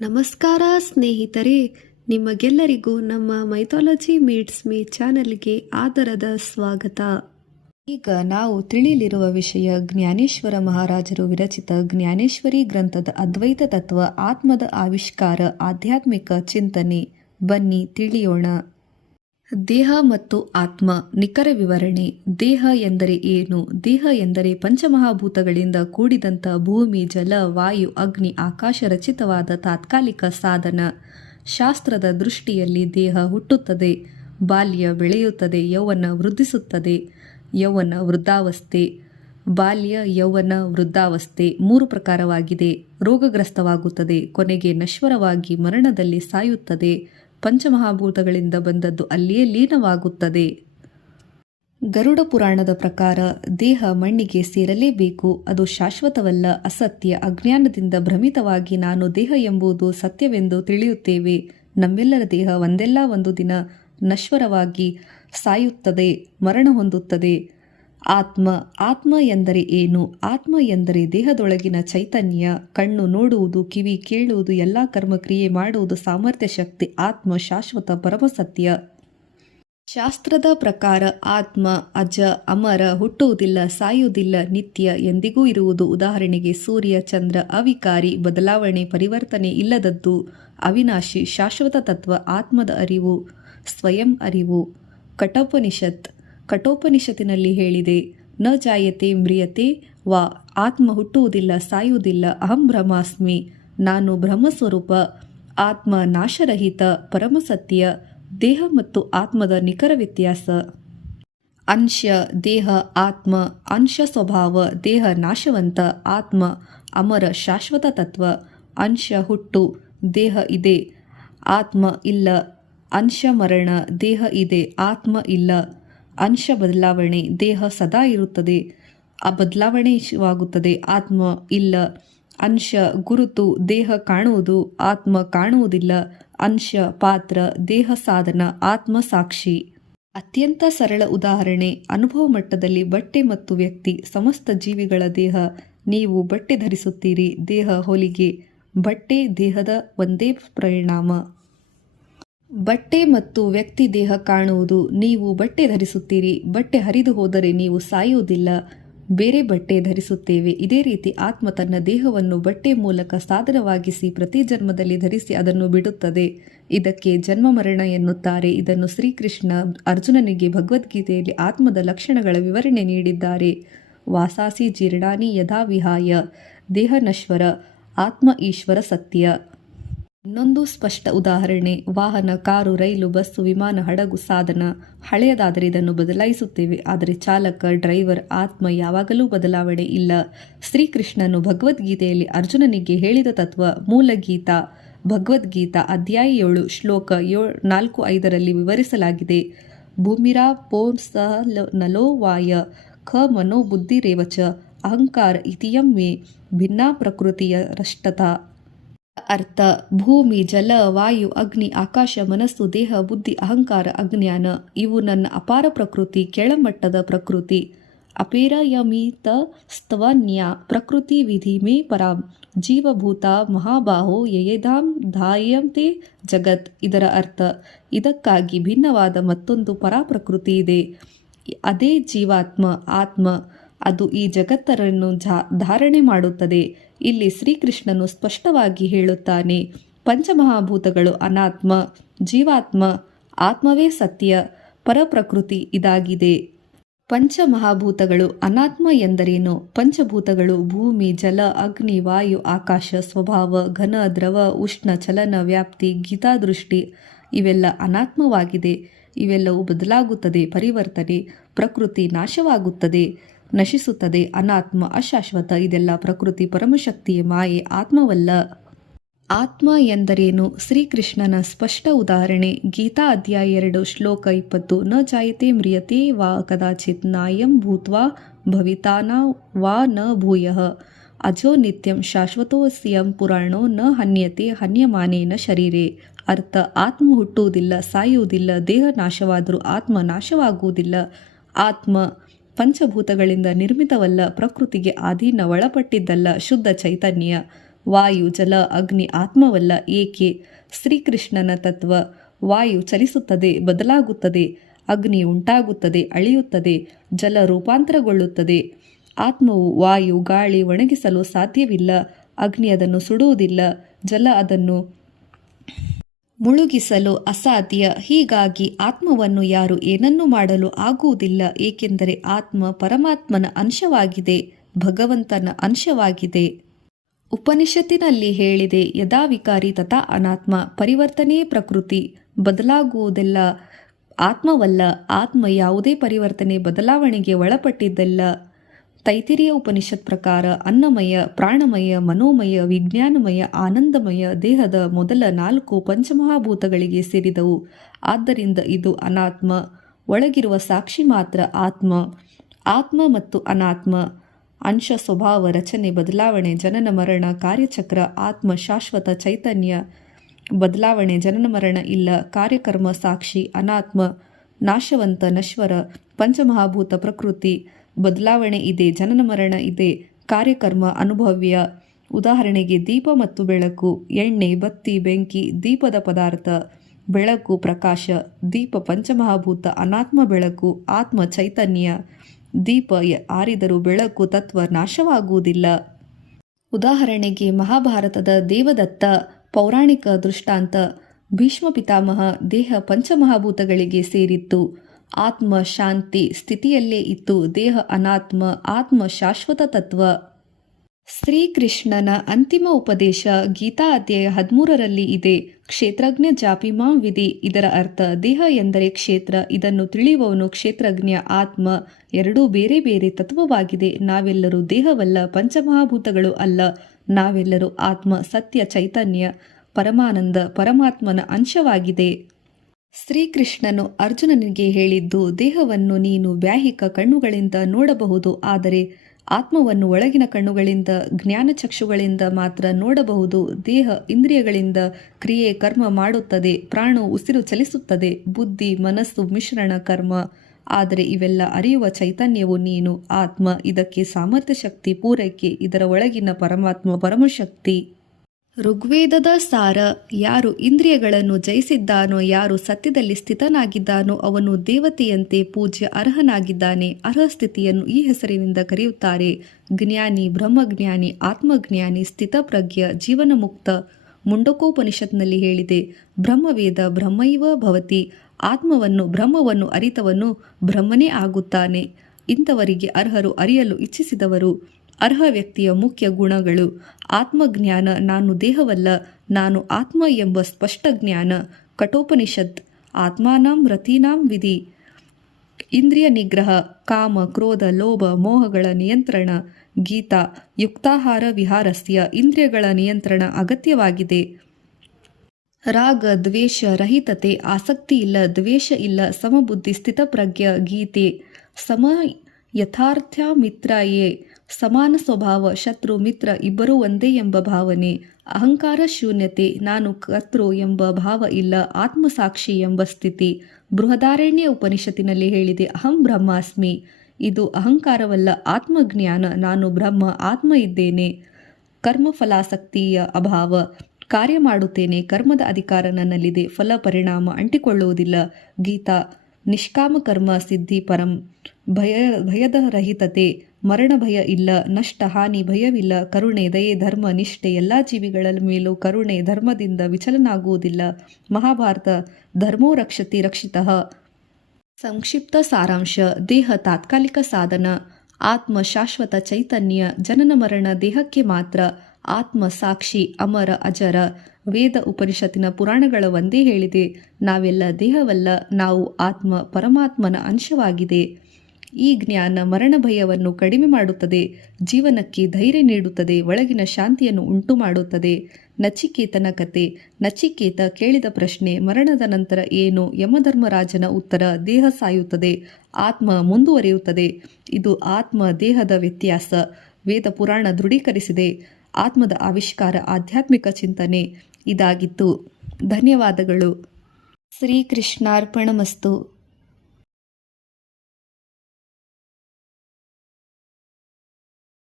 ನಮಸ್ಕಾರ ಸ್ನೇಹಿತರೆ, ನಿಮಗೆಲ್ಲರಿಗೂ ನಮ್ಮ ಮೈಥಾಲಜಿ ಮೀಟ್ಸ್ ಮೀ ಚಾನೆಲ್ಗೆ ಆದರದ ಸ್ವಾಗತ. ಈಗ ನಾವು ತಿಳಿಯಲಿರುವ ವಿಷಯ ಜ್ಞಾನೇಶ್ವರ ಮಹಾರಾಜರು ವಿರಚಿತ ಜ್ಞಾನೇಶ್ವರಿ ಗ್ರಂಥದ ಅದ್ವೈತ ತತ್ವ ಆತ್ಮದ ಆವಿಷ್ಕಾರ ಆಧ್ಯಾತ್ಮಿಕ ಚಿಂತನೆ. ಬನ್ನಿ ತಿಳಿಯೋಣ. ದೇಹ ಮತ್ತು ಆತ್ಮ ನಿಖರ ವಿವರಣೆ. ದೇಹ ಎಂದರೆ ಏನು? ದೇಹ ಎಂದರೆ ಪಂಚಮಹಾಭೂತಗಳಿಂದ ಕೂಡಿದಂಥ ಭೂಮಿ, ಜಲ, ವಾಯು, ಅಗ್ನಿ, ಆಕಾಶ ರಚಿತವಾದ ತಾತ್ಕಾಲಿಕ ಸಾಧನ. ಶಾಸ್ತ್ರದ ದೃಷ್ಟಿಯಲ್ಲಿ ದೇಹ ಹುಟ್ಟುತ್ತದೆ, ಬಾಲ್ಯ ಬೆಳೆಯುತ್ತದೆ, ಯೌವನ ವೃದ್ಧಿಸುತ್ತದೆ, ಯೌವನ ವೃದ್ಧಾವಸ್ಥೆ. ಬಾಲ್ಯ, ಯೌವನ ವೃದ್ಧಾವಸ್ಥೆ ಮೂರು ಪ್ರಕಾರವಾಗಿದೆ. ರೋಗಗ್ರಸ್ತವಾಗುತ್ತದೆ, ಕೊನೆಗೆ ನಶ್ವರವಾಗಿ ಮರಣದಲ್ಲಿ ಸಾಯುತ್ತದೆ ಪಂಚಮಹಾಭೂತಗಳಿಂದ ಬಂದದ್ದು ಅಲ್ಲಿಯೇ ಲೀನವಾಗುತ್ತದೆ. ಗರುಡ ಪುರಾಣದ ಪ್ರಕಾರ ದೇಹ ಮಣ್ಣಿಗೆ ಸೇರಲೇಬೇಕು. ಅದು ಶಾಶ್ವತವಲ್ಲ, ಅಸತ್ಯ, ಅಜ್ಞಾನದಿಂದ ಭ್ರಮಿತವಾಗಿ ನಾನು ದೇಹ ಎಂಬುದು ಸತ್ಯವೆಂದು ತಿಳಿಯುತ್ತೇವೆ. ನಮ್ಮೆಲ್ಲರ ದೇಹ ಒಂದೆಲ್ಲ ಒಂದು ದಿನ ನಶ್ವರವಾಗಿ ಸಾಯುತ್ತದೆ, ಮರಣ ಹೊಂದುತ್ತದೆ. ಆತ್ಮ ಆತ್ಮ ಎಂದರೆ ಏನು? ಆತ್ಮ ಎಂದರೆ ದೇಹದೊಳಗಿನ ಚೈತನ್ಯ. ಕಣ್ಣು ನೋಡುವುದು, ಕಿವಿ ಕೇಳುವುದು, ಎಲ್ಲ ಕರ್ಮಕ್ರಿಯೆ ಮಾಡುವುದು ಸಾಮರ್ಥ್ಯ, ಶಕ್ತಿ, ಆತ್ಮ, ಶಾಶ್ವತ ಪರಮಸತ್ಯ. ಶಾಸ್ತ್ರದ ಪ್ರಕಾರ ಆತ್ಮ, ಅಜ, ಅಮರ ಹುಟ್ಟುವುದಿಲ್ಲ, ಸಾಯುವುದಿಲ್ಲ, ನಿತ್ಯ ಎಂದಿಗೂ ಇರುವುದು. ಉದಾಹರಣೆಗೆ ಸೂರ್ಯ, ಚಂದ್ರ, ಅವಿಕಾರಿ, ಬದಲಾವಣೆ, ಪರಿವರ್ತನೆ ಇಲ್ಲದದ್ದು. ಅವಿನಾಶಿ, ಶಾಶ್ವತ ತತ್ವ, ಆತ್ಮದ ಅರಿವು, ಸ್ವಯಂ ಅರಿವು. ಕಠೋಪನಿಷತ್. ಕಠೋಪನಿಷತ್ತಿನಲ್ಲಿ ಹೇಳಿದೆ, ನ ಜಾಯತೆ ಮ್ರಿಯತೆ ವಾ ಆತ್ಮ ಹುಟ್ಟುವುದಿಲ್ಲ, ಸಾಯುವುದಿಲ್ಲ, ಅಹಂ ಬ್ರಹ್ಮಾಸ್ಮಿ. ನಾನು ಬ್ರಹ್ಮಸ್ವರೂಪ, ಆತ್ಮ ನಾಶರಹಿತ, ಪರಮಸತ್ಯ, ದೇಹ ಮತ್ತು ಆತ್ಮದ ನಿಖರ ವ್ಯತ್ಯಾಸ. ಅಂಶ ದೇಹ ಆತ್ಮ, ಅಂಶ ಸ್ವಭಾವ ದೇಹ ನಾಶವಂತ, ಆತ್ಮ ಅಮರ ಶಾಶ್ವತ ತತ್ವ. ಅಂಶ ಹುಟ್ಟು, ದೇಹ ಇದೆ, ಆತ್ಮ ಇಲ್ಲ. ಅಂಶ ಮರಣ, ದೇಹ ಇದೆ, ಆತ್ಮ ಇಲ್ಲ. ಅಂಶ ಬದಲಾವಣೆ ದೇಹ ಸದಾ ಇರುತ್ತದೆ. ಆ ಬದಲಾವಣೆವಾಗುತ್ತದೆ ಆತ್ಮ ಇಲ್ಲ. ಅಂಶ ಗುರುತು ದೇಹ ಕಾಣುವುದು. ಆತ್ಮ ಕಾಣುವುದಿಲ್ಲ. ಅಂಶ ಪಾತ್ರ ದೇಹ ಸಾಧನ. ಆತ್ಮ ಸಾಕ್ಷಿ. ಅತ್ಯಂತ ಸರಳ ಉದಾಹರಣೆ. ಅನುಭವ ಮಟ್ಟದಲ್ಲಿ ಬಟ್ಟೆ ಮತ್ತು ವ್ಯಕ್ತಿ, ಸಮಸ್ತ ಜೀವಿಗಳ ದೇಹ. ನೀವು ಬಟ್ಟೆ ಧರಿಸುತ್ತೀರಿ. ದೇಹ ಹೊಲಿಗೆ. ಬಟ್ಟೆ ದೇಹದ ಒಂದೇ ಪರಿಣಾಮ. ಬಟ್ಟೆ ಮತ್ತು ವ್ಯಕ್ತಿ ದೇಹ ಕಾಣುವುದು ನೀವು ಬಟ್ಟೆ ಧರಿಸುತ್ತೀರಿ. ಬಟ್ಟೆ ಹರಿದು ಹೋದರೆ ನೀವು ಸಾಯುವುದಿಲ್ಲ. ಬೇರೆ ಬಟ್ಟೆ ಧರಿಸುತ್ತೇವೆ. ಇದೇ ರೀತಿ ಆತ್ಮ ತನ್ನ ದೇಹವನ್ನು ಬಟ್ಟೆ ಮೂಲಕ ಸಾಧನವಾಗಿಸಿ ಪ್ರತಿ ಜನ್ಮದಲ್ಲಿ ಧರಿಸಿ ಅದನ್ನು ಬಿಡುತ್ತದೆ. ಇದಕ್ಕೆ ಜನ್ಮ ಮರಣ ಎನ್ನುತ್ತಾರೆ. ಇದನ್ನು ಶ್ರೀಕೃಷ್ಣ ಅರ್ಜುನನಿಗೆ ಭಗವದ್ಗೀತೆಯಲ್ಲಿ ಆತ್ಮದ ಲಕ್ಷಣಗಳ ವಿವರಣೆ ನೀಡಿದ್ದಾರೆ. ವಾಸಾಸಿ ಜೀರ್ಣಾನಿ ಯಥಾ ವಿಹಾಯ ದೇಹ ನಶ್ವರ. ಆತ್ಮ ಈಶ್ವರ ಸತ್ಯ. ಇನ್ನೊಂದು ಸ್ಪಷ್ಟ ಉದಾಹರಣೆ. ವಾಹನ, ಕಾರು, ರೈಲು, ಬಸ್ಸು, ವಿಮಾನ, ಹಡಗು, ಸಾಧನ ಹಳೆಯದಾದರೆ ಇದನ್ನು ಬದಲಾಯಿಸುತ್ತೇವೆ. ಆದರೆ ಚಾಲಕ, ಡ್ರೈವರ್ ಆತ್ಮ ಯಾವಾಗಲೂ ಬದಲಾವಣೆ ಇಲ್ಲ. ಶ್ರೀಕೃಷ್ಣನು ಭಗವದ್ಗೀತೆಯಲ್ಲಿ ಅರ್ಜುನನಿಗೆ ಹೇಳಿದ ತತ್ವ ಮೂಲಗೀತಾ, ಭಗವದ್ಗೀತಾ ಅಧ್ಯಾಯ ಏಳು, ಶ್ಲೋಕ ಯೋ, ನಾಲ್ಕು, ಐದರಲ್ಲಿ ವಿವರಿಸಲಾಗಿದೆ. ಭೂಮಿರಾ ಪೋಂಸ ನಲೋ ವಾಯ ಖ ಮನೋ ಬುದ್ಧಿರೇವಚ, ಅಹಂಕಾರ ಇತಿಯಂ ಮೇ, ಭಿನ್ನಾ ಪ್ರಕೃತಿಯ ರಷ್ಟತ. ಅರ್ಥ. ಭೂಮಿ, ಜಲ, ವಾಯು, ಅಗ್ನಿ, ಆಕಾಶ, ಮನಸ್ಸು, ದೇಹ, ಬುದ್ಧಿ, ಅಹಂಕಾರ, ಅಜ್ಞಾನ, ಇವು ನನ್ನ ಅಪಾರ ಪ್ರಕೃತಿ, ಕೆಳಮಟ್ಟದ ಪ್ರಕೃತಿ. ಅಪೇರಯಮಿತ ಸ್ತವನ್ಯ ಪ್ರಕೃತಿ ವಿಧಿ ಮೇ ಪರಾಂ. ಜೀವಭೂತ, ಮಹಾಬಾಹೋ ಯಯೇಧಾಂ ಧಾಯಂತೆ ಜಗತ್. ಇದರ ಅರ್ಥ, ಇದಕ್ಕಾಗಿ ಭಿನ್ನವಾದ ಮತ್ತೊಂದು ಪರಾಪ್ರಕೃತಿ ಇದೆ. ಅದೇ ಜೀವಾತ್ಮ, ಆತ್ಮ. ಅದು ಈ ಜಗತ್ತರನ್ನು ಧಾರಣೆ ಮಾಡುತ್ತದೆ. ಇಲ್ಲಿ ಶ್ರೀಕೃಷ್ಣನು ಸ್ಪಷ್ಟವಾಗಿ ಹೇಳುತ್ತಾನೆ, ಪಂಚಮಹಾಭೂತಗಳು ಅನಾತ್ಮ, ಜೀವಾತ್ಮ, ಆತ್ಮವೇ ಸತ್ಯ, ಪರಪ್ರಕೃತಿ ಇದಾಗಿದೆ. ಪಂಚಮಹಾಭೂತಗಳು ಅನಾತ್ಮ ಎಂದರೇನು? ಪಂಚಭೂತಗಳು ಭೂಮಿ, ಜಲ, ಅಗ್ನಿ, ವಾಯು, ಆಕಾಶ, ಸ್ವಭಾವ, ಘನ, ದ್ರವ, ಉಷ್ಣ, ಚಲನ, ವ್ಯಾಪ್ತಿ, ಗೀತಾದೃಷ್ಟಿ ಇವೆಲ್ಲ ಅನಾತ್ಮವಾಗಿದೆ. ಇವೆಲ್ಲವೂ ಬದಲಾಗುತ್ತದೆ, ಪರಿವರ್ತನೆ, ಪ್ರಕೃತಿ ನಾಶವಾಗುತ್ತದೆ. ನಶಿಸುತ್ತದೆ. ಅನಾತ್ಮ, ಅಶಾಶ್ವತ, ಇದೆಲ್ಲ ಪ್ರಕೃತಿ ಪರಮಶಕ್ತಿಯ ಮಾಯೆ, ಆತ್ಮವಲ್ಲ. ಆತ್ಮ ಎಂದರೇನು? ಶ್ರೀಕೃಷ್ಣನ ಸ್ಪಷ್ಟ ಉದಾಹರಣೆ. ಗೀತಾ ಅಧ್ಯಾಯ ಎರಡು, ಶ್ಲೋಕ ಇಪ್ಪತ್ತು. ನ ಜಾಯತೆ ಮ್ರಿಯತೆ ವಾ ಕದಾಚಿತ್ ನಾಯಂ ಭೂತ್ವಾ ಭವಿತಾನ ವಾ ನ ಭೂಯ. ಅಜೋ ನಿತ್ಯಂ ಶಾಶ್ವತೋಸ್ಯಂ ಪುರಾಣೋ ನ ಹನ್ಯತೆ ಹನ್ಯಮಾನೇನ ಶರೀರೆ. ಅರ್ಥ, ಆತ್ಮ ಹುಟ್ಟುವುದಿಲ್ಲ, ಸಾಯುವುದಿಲ್ಲ, ದೇಹ ನಾಶವಾದರೂ ಆತ್ಮ ನಾಶವಾಗುವುದಿಲ್ಲ. ಆತ್ಮ ಪಂಚಭೂತಗಳಿಂದ ನಿರ್ಮಿತವಲ್ಲ, ಪ್ರಕೃತಿಗೆ ಅಧೀನ ಒಳಪಟ್ಟಿದ್ದಲ್ಲ ಶುದ್ಧ ಚೈತನ್ಯ. ವಾಯು, ಜಲ, ಅಗ್ನಿ, ಆತ್ಮವಲ್ಲ ಏಕೆ? ಶ್ರೀಕೃಷ್ಣನ ತತ್ವ, ವಾಯು ಚಲಿಸುತ್ತದೆ, ಬದಲಾಗುತ್ತದೆ, ಅಗ್ನಿ ಉಂಟಾಗುತ್ತದೆ, ಅಳಿಯುತ್ತದೆ, ಜಲ ರೂಪಾಂತರಗೊಳ್ಳುತ್ತದೆ. ಆತ್ಮವು ವಾಯು, ಗಾಳಿ ಒಣಗಿಸಲು ಸಾಧ್ಯವಿಲ್ಲ, ಅಗ್ನಿ ಅದನ್ನು ಸುಡುವುದಿಲ್ಲ, ಜಲ ಅದನ್ನು ಮುಳುಗಿಸಲು ಅಸಾಧ್ಯ. ಹೀಗಾಗಿ ಆತ್ಮವನ್ನು ಯಾರು ಏನನ್ನೂ ಮಾಡಲು ಆಗುವುದಿಲ್ಲ, ಏಕೆಂದರೆ ಆತ್ಮ ಪರಮಾತ್ಮನ ಅಂಶವಾಗಿದೆ, ಭಗವಂತನ ಅಂಶವಾಗಿದೆ. ಉಪನಿಷತ್ತಿನಲ್ಲಿ ಹೇಳಿದೆ ಯದಾ ವಿಕಾರಿ ತಥಾ ಅನಾತ್ಮ ಪರಿವರ್ತನೆಯೇ ಪ್ರಕೃತಿ, ಬದಲಾಗುವುದೆಲ್ಲ ಆತ್ಮವಲ್ಲ, ಆತ್ಮ ಯಾವುದೇ ಪರಿವರ್ತನೆ, ಬದಲಾವಣೆಗೆ ಒಳಪಟ್ಟಿದ್ದಲ್ಲ. ತೈತಿರಿಯ ಉಪನಿಷತ್ ಪ್ರಕಾರ ಅನ್ನಮಯ, ಪ್ರಾಣಮಯ, ಮನೋಮಯ, ವಿಜ್ಞಾನಮಯ, ಆನಂದಮಯ ದೇಹದ ಮೊದಲ ನಾಲ್ಕು ಪಂಚಮಹಾಭೂತಗಳಿಗೆ ಸೇರಿದವು. ಆದ್ದರಿಂದ ಇದು ಅನಾತ್ಮ, ಒಳಗಿರುವ ಸಾಕ್ಷಿ ಮಾತ್ರ ಆತ್ಮ ಆತ್ಮ ಮತ್ತು ಅನಾತ್ಮ. ಅಂಶ ಸ್ವಭಾವ, ರಚನೆ, ಬದಲಾವಣೆ, ಜನನ ಮರಣ, ಕಾರ್ಯಚಕ್ರ, ಆತ್ಮ, ಶಾಶ್ವತ ಚೈತನ್ಯ. ಬದಲಾವಣೆ, ಜನನ ಮರಣ ಇಲ್ಲ, ಕಾರ್ಯಕರ್ಮ, ಸಾಕ್ಷಿ, ಅನಾತ್ಮ, ನಾಶವಂತ, ನಶ್ವರ, ಪಂಚಮಹಾಭೂತ ಪ್ರಕೃತಿ. ಬದಲಾವಣೆ ಇದೆ, ಜನನ ಮರಣ ಇದೆ, ಕಾರ್ಯಕರ್ಮ ಅನುಭವ್ಯ. ಉದಾಹರಣೆಗೆ ದೀಪ ಮತ್ತು ಬೆಳಕು, ಎಣ್ಣೆ, ಬತ್ತಿ, ಬೆಂಕಿ, ದೀಪದ ಪದಾರ್ಥ, ಬೆಳಕು ಪ್ರಕಾಶ, ದೀಪ ಪಂಚಮಹಾಭೂತ, ಅನಾತ್ಮ ಬೆಳಕು, ಆತ್ಮ ಚೈತನ್ಯ. ದೀಪ ಆರಿದರೂ ಬೆಳಕು ತತ್ವ ನಾಶವಾಗುವುದಿಲ್ಲ. ಉದಾಹರಣೆಗೆ ಮಹಾಭಾರತದ ದೇವದತ್ತ, ಪೌರಾಣಿಕ ದೃಷ್ಟಾಂತ, ಭೀಷ್ಮ ಪಿತಾಮಹ ದೇಹ ಪಂಚಮಹಾಭೂತಗಳಿಗೆ ಸೇರಿತ್ತು. ಆತ್ಮ ಶಾಂತಿ ಸ್ಥಿತಿಯಲ್ಲೇ ಇತ್ತು ದೇಹ ಅನಾತ್ಮ ಆತ್ಮ ಶಾಶ್ವತ ತತ್ವ. ಶ್ರೀಕೃಷ್ಣನ ಅಂತಿಮ ಉಪದೇಶ ಗೀತಾ ಅಧ್ಯಾಯ ಹದಿಮೂರರಲ್ಲಿ ಇದೆ. ಕ್ಷೇತ್ರಜ್ಞ ಜಾಪಿಮಾಂ ವಿಧಿ ಇದರ ಅರ್ಥ, ದೇಹ ಎಂದರೆ ಕ್ಷೇತ್ರ, ಇದನ್ನು ತಿಳಿಯುವವನು ಕ್ಷೇತ್ರಜ್ಞ, ಆತ್ಮ, ಎರಡೂ ಬೇರೆ ಬೇರೆ ತತ್ವವಾಗಿದೆ. ನಾವೆಲ್ಲರೂ ದೇಹವಲ್ಲ, ಪಂಚಮಹಾಭೂತಗಳು ಅಲ್ಲ. ನಾವೆಲ್ಲರೂ ಆತ್ಮ, ಸತ್ಯ, ಚೈತನ್ಯ, ಪರಮಾನಂದ, ಪರಮಾತ್ಮನ ಅಂಶವಾಗಿದೆ. ಶ್ರೀಕೃಷ್ಣನು ಅರ್ಜುನನಿಗೆ ಹೇಳಿದ್ದು, ದೇಹವನ್ನು ನೀನು ವ್ಯಾಹಿಕ ಕಣ್ಣುಗಳಿಂದ ನೋಡಬಹುದು, ಆದರೆ ಆತ್ಮವನ್ನು ಒಳಗಿನ ಕಣ್ಣುಗಳಿಂದ, ಜ್ಞಾನಚಕ್ಷುಗಳಿಂದ ಮಾತ್ರ ನೋಡಬಹುದು. ದೇಹ ಇಂದ್ರಿಯಗಳಿಂದ ಕ್ರಿಯೆ ಕರ್ಮ ಮಾಡುತ್ತದೆ, ಪ್ರಾಣವು ಉಸಿರು ಚಲಿಸುತ್ತದೆ, ಬುದ್ಧಿ, ಮನಸ್ಸು, ಮಿಶ್ರಣ, ಕರ್ಮ. ಆದರೆ ಇವೆಲ್ಲ ಅರಿಯುವ ಚೈತನ್ಯವು ನೀನು, ಆತ್ಮ. ಇದಕ್ಕೆ ಸಾಮರ್ಥ್ಯ ಶಕ್ತಿ ಪೂರೈಕೆ, ಇದರ ಒಳಗಿನ ಪರಮಾತ್ಮ ಪರಮಶಕ್ತಿ. ಋಗ್ವೇದದ ಸಾರ, ಯಾರು ಇಂದ್ರಿಯಗಳನ್ನು ಜಯಿಸಿದ್ದಾನೋ, ಯಾರು ಸತ್ಯದಲ್ಲಿ ಸ್ಥಿತನಾಗಿದ್ದಾನೋ ಅವನು ದೇವತೆಯಂತೆ ಪೂಜ್ಯ ಅರ್ಹನಾಗಿದ್ದಾನೆ ಅರ್ಹ ಸ್ಥಿತಿಯನ್ನು ಈ ಹೆಸರಿನಿಂದ ಕರೆಯುತ್ತಾರೆ. ಜ್ಞಾನಿ, ಬ್ರಹ್ಮಜ್ಞಾನಿ, ಆತ್ಮಜ್ಞಾನಿ, ಸ್ಥಿತಪ್ರಜ್ಞ, ಜೀವನಮುಕ್ತ. ಮುಂಡಕೋಪನಿಷತ್ನಲ್ಲಿ ಹೇಳಿದೆ, ಬ್ರಹ್ಮವೇದ ಬ್ರಹ್ಮೈವ ಭವತಿ, ಆತ್ಮವನ್ನು, ಬ್ರಹ್ಮವನ್ನು ಅರಿತವನು ಬ್ರಹ್ಮನೇ ಆಗುತ್ತಾನೆ. ಇಂಥವರಿಗೆ ಅರ್ಹರು ಅರಿಯಲು ಇಚ್ಛಿಸಿದವರು. ಅರ್ಹ ವ್ಯಕ್ತಿಯ ಮುಖ್ಯ ಗುಣಗಳು. ಆತ್ಮಜ್ಞಾನ ನಾನು ದೇಹವಲ್ಲ, ನಾನು ಆತ್ಮ ಎಂಬ ಸ್ಪಷ್ಟ ಜ್ಞಾನ. ಕಠೋಪನಿಷತ್, ಆತ್ಮಾನಂ ರತೀನಾಂ ವಿಧಿ. ಇಂದ್ರಿಯ ನಿಗ್ರಹ, ಕಾಮ, ಕ್ರೋಧ, ಲೋಭ, ಮೋಹಗಳ ನಿಯಂತ್ರಣ. ಗೀತಾ, ಯುಕ್ತಾಹಾರ ವಿಹಾರಸ್ಯ ಇಂದ್ರಿಯಗಳ ನಿಯಂತ್ರಣ ಅಗತ್ಯವಾಗಿದೆ. ರಾಗ, ದ್ವೇಷ, ರಹಿತತೆ, ಆಸಕ್ತಿ ಇಲ್ಲ, ದ್ವೇಷ ಇಲ್ಲ, ಸಮಬುದ್ಧಿ, ಸ್ಥಿತಪ್ರಜ್ಞ, ಗೀತೆ. ಸಮ ಯಥಾರ್ಥ ಮಿತ್ರಯೇ ಸಮಾನ ಸ್ವಭಾವ, ಶತ್ರು, ಮಿತ್ರ ಇಬ್ಬರೂ ಒಂದೇ ಎಂಬ ಭಾವನೆ. ಅಹಂಕಾರ, ಶೂನ್ಯತೆ, ನಾನು ಕರ್ತೃ ಎಂಬ ಭಾವ ಇಲ್ಲ, ಆತ್ಮಸಾಕ್ಷಿ ಎಂಬ ಸ್ಥಿತಿ. ಬೃಹದಾರಣ್ಯ ಉಪನಿಷತ್ತಿನಲ್ಲಿ ಹೇಳಿದೆ, ಅಹಂ ಬ್ರಹ್ಮಾಸ್ಮಿ. ಇದು ಅಹಂಕಾರವಲ್ಲ, ಆತ್ಮಜ್ಞಾನ. ನಾನು ಬ್ರಹ್ಮ, ಆತ್ಮ ಇದ್ದೇನೆ. ಕರ್ಮಫಲಾಸಕ್ತಿಯ ಅಭಾವ. ಕಾರ್ಯ ಮಾಡುತ್ತೇನೆ, ಕರ್ಮದ ಅಧಿಕಾರ ನನ್ನಲ್ಲಿದೆ, ಫಲ, ಪರಿಣಾಮ ಅಂಟಿಕೊಳ್ಳುವುದಿಲ್ಲ. ಗೀತಾ ನಿಷ್ಕಾಮ ಕರ್ಮ ಸಿದ್ಧಿ ಪರಂ ಭಯ ಭಯದ ರಹಿತತೆ ಮರಣ ಭಯ ಇಲ್ಲ, ನಷ್ಟ ಹಾನಿ ಭಯವಿಲ್ಲ, ಕರುಣೆ, ದಯೆ, ಧರ್ಮ, ನಿಷ್ಠೆ, ಎಲ್ಲ ಜೀವಿಗಳ ಮೇಲೂ ಕರುಣೆ, ಧರ್ಮದಿಂದ ವಿಚಲನಾಗುವುದಿಲ್ಲ. ಮಹಾಭಾರತ ಧರ್ಮೋ ರಕ್ಷತಿ ರಕ್ಷಿತಃ. ಸಂಕ್ಷಿಪ್ತ ಸಾರಾಂಶ, ದೇಹ ತಾತ್ಕಾಲಿಕ ಸಾಧನ, ಆತ್ಮ ಶಾಶ್ವತ ಚೈತನ್ಯ, ಜನನ ಮರಣ, ದೇಹಕ್ಕೆ ಮಾತ್ರ ಆತ್ಮ ಸಾಕ್ಷಿ ಅಮರ ಅಜರ ವೇದ ಉಪನಿಷತ್ತಿನ ಪುರಾಣಗಳ ಒಂದೇ ಹೇಳಿದೆ, ನಾವೆಲ್ಲ ದೇಹವಲ್ಲ, ನಾವು ಆತ್ಮ ಪರಮಾತ್ಮನ ಅಂಶವಾಗಿದೆ. ಈ ಜ್ಞಾನ ಮರಣ ಭಯವನ್ನು ಕಡಿಮೆ ಮಾಡುತ್ತದೆ, ಜೀವನಕ್ಕೆ ಧೈರ್ಯ ನೀಡುತ್ತದೆ, ಒಳಗಿನ ಶಾಂತಿಯನ್ನು ಉಂಟು ಮಾಡುತ್ತದೆ ನಚಿಕೇತನ ಕತೆ, ನಚಿಕೇತ ಕೇಳಿದ ಪ್ರಶ್ನೆ, ಮರಣದ ನಂತರ ಏನು ಯಮಧರ್ಮರಾಜನ ಉತ್ತರ, ದೇಹ ಸಾಯುತ್ತದೆ, ಆತ್ಮ ಮುಂದುವರಿಯುತ್ತದೆ. ಇದು ಆತ್ಮ ದೇಹದ ವ್ಯತ್ಯಾಸ, ವೇದ ಪುರಾಣ ದೃಢೀಕರಿಸಿದೆ. ಆತ್ಮದ ಆವಿಷ್ಕಾರ ಆಧ್ಯಾತ್ಮಿಕ ಚಿಂತನೆ ಇದಾಗಿತ್ತು. ಧನ್ಯವಾದಗಳು. ಶ್ರೀಕೃಷ್ಣಾರ್ಪಣಮಸ್ತು.